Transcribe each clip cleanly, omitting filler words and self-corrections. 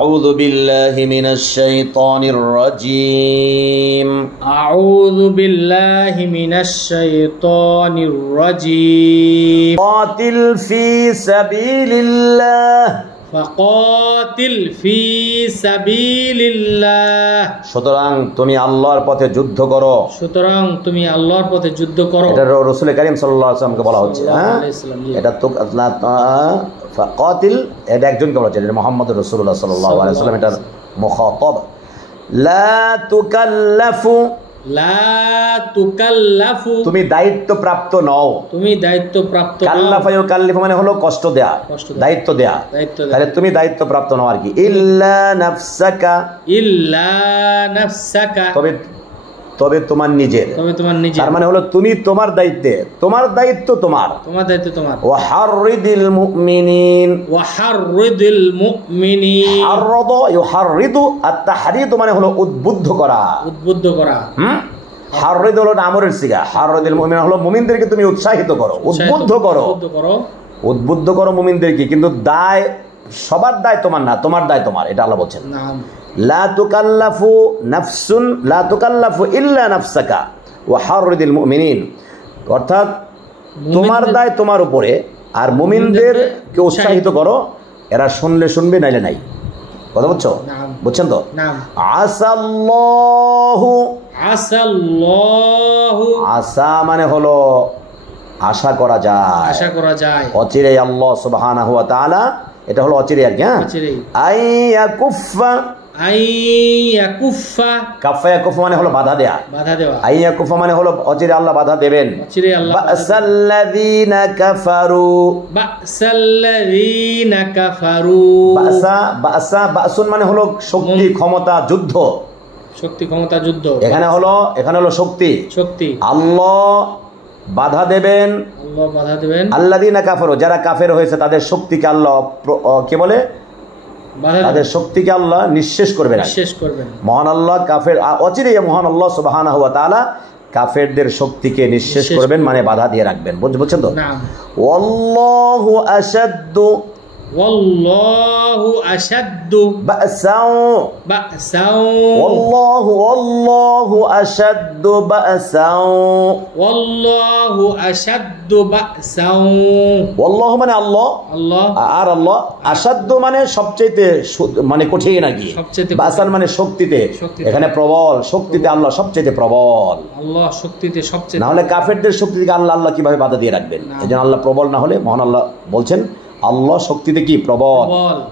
أعوذ بالله من الشيطان الرجيم. أعوذ بالله من الشيطان الرجيم. قاتل في سبيل الله. فقاتل في سبيل الله. সুতরাং তুমি আল্লাহর পথে যুদ্ধ করো। সুতরাং তুমি আল্লাহর পথে যুদ্ধ করো। এটা রাসূল কারীম সাল্লাল্লাহু আলাইহি ওয়াসাল্লামকে বলা হচ্ছে। এটা তো ফাকাতিল এটা একজনকে বলা হচ্ছে, এটা মুহাম্মদুর রাসূলুল্লাহ সাল্লাল্লাহু আলাইহি ওয়াসাল্লাম এটার মুখাতাব। লা তুকাল্লাফু, লা তুকাল্লাফু, তুমি দায়িত্বপ্রাপ্ত নও। তুমি দায়িত্বপ্রাপ্ত নও। কাল্লাফা ইউকাল্লিফু মানে হলো কষ্ট দেয়া, দায়িত্ব দেয়া। তাহলে তুমি দায়িত্বপ্রাপ্ত নও আর কি। ইল্লা নাফসাকা, ইল্লা নাফসাকা, তবে তোমার নিজের, তবে তোমার নিজের। তার মানে হলো তুমি তোমার দায়িত্বে, তোমার দায়িত্ব তোমার, তোমার দায়িত্ব তোমার। ওয়া হাররিদিল মুমিনিন, ওয়া হাররিদিল মুমিনিন। হাররাদা ইউহাররিদু, আত-তাহরিদ মানে হলো উদ্বুদ্ধ করা, উদ্বুদ্ধ করা। হাররিদ হলো আমরের সিগা, হাররিদিল মুমিনিন হলো মুমিনদেরকে তুমি উৎসাহিত করো, উদ্বুদ্ধ করো, উদ্বুদ্ধ করো মুমিনদেরকে। কিন্তু দায় সবার দায় তোমার না, তোমার দায় তোমার, এটা আল্লাহ বলছেন। লা তুকাল্লাফু নাফসুন, লা তুকাল্লাফু ইল্লা নাফসাকা ওয়া হাররিদিল মুমিনিন, অর্থাৎ তোমার দায় তোমার উপরে, আর মুমিনদেরকে উৎসাহিত করো। এরা শুনলে শুনবে, নাইলে নাই। কথা বুঝছো? বুঝছেন তো? আসাল্লাহু, আসাল্লাহু, আসা মানে হলো আশা করা যায়, আশা করা যায়। অচিরেই আল্লাহ সুবহানাহু ওয়া তাআলা, এটা হলো অচিরেই আর কি। হ্যাঁ, আইয়াকুফা, আইয়াকুফা, কাফা ইয়াকুফা মানে হলো বাধা দেয়া, বাধা দেওয়া। আইয়াকুফা মানে হলো অচিরে আল্লাহ বাধা দেবেন। অচিরে আল্লাহ বাসাল্লাযীনা কাফারু, বাসাল্লাযীনা কাফারু, বাসা বাসা বাসুন মানে হলো শক্তি, ক্ষমতা, যুদ্ধ, শক্তি, ক্ষমতা, যুদ্ধ। এখানে হলো শক্তি, শক্তি। আল্লাহ বাধা দেবেন, আল্লাহ বাধা দেবেন। আল্লাযীনা কাফারু, যারা কাফের হয়েছে তাদের শক্তিকে আল্লাহ কি বলে, তাদের শক্তিকে আল্লাহ নিঃশেষ করবেন, নিঃশেষ করবেন। মহান আল্লাহ কাফের অচিরেই মহান আল্লাহ সুবহানাহু ওয়া তাআলা কাফেরদের শক্তিকে নিঃশেষ করবেন, মানে বাধা দিয়ে রাখবেন। বুঝছেন তো? ওয়াল্লাহু আশাদ্দু, ওয়াল্লাহু আশাদ্দু বাসাও, বাসাও, ওয়াল্লাহু আশাদ্দু বাসাও, ওয়াল্লাহু আশাদ্দু বাসাও। ওয়াল্লাহু মানে আল্লাহ, আল্লাহ, আর আল্লাহ আশাদ্দু মানে সবচেয়ে মানে কঠিন আর কি। বাসান মানে শক্তিতে, এখানে প্রবল, শক্তিতে আল্লাহ সবচেয়ে প্রবল। আল্লাহ শক্তিতে সবচেয়ে, না হলে কাফেরদের শক্তি থেকে আল্লাহ কিভাবে বাধা দিয়ে রাখবেন? এজন্য আল্লাহ প্রবল না হলে, মহান আল্লাহ বলছেন আল্লাহ শক্তিতে কি প্রবল।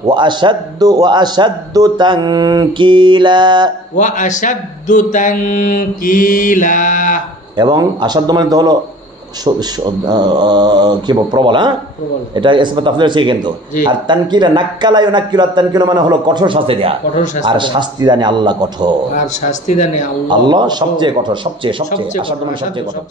ওয়া আশাদ্দু তানকিলা, ওয়া আশাদ্দু তানকিলা। এবং আশাদ্দু মানে তো হলো কি প্রবল। হ্যাঁ, এটা ইসমে তাফসীর আছে কিন্তু। আর তানকিলা, নাক্কালা ইউনাক্কিলু, তানকিলু মানে হলো কঠোর শাস্তি দেয়া, আর শাস্তি দানে আল্লাহ কঠোর, আর শাস্তি দানে আল্লাহ সবচেয়ে কঠোর, সবচেয়ে আশাদ্দু মানে সবচেয়ে কঠোর।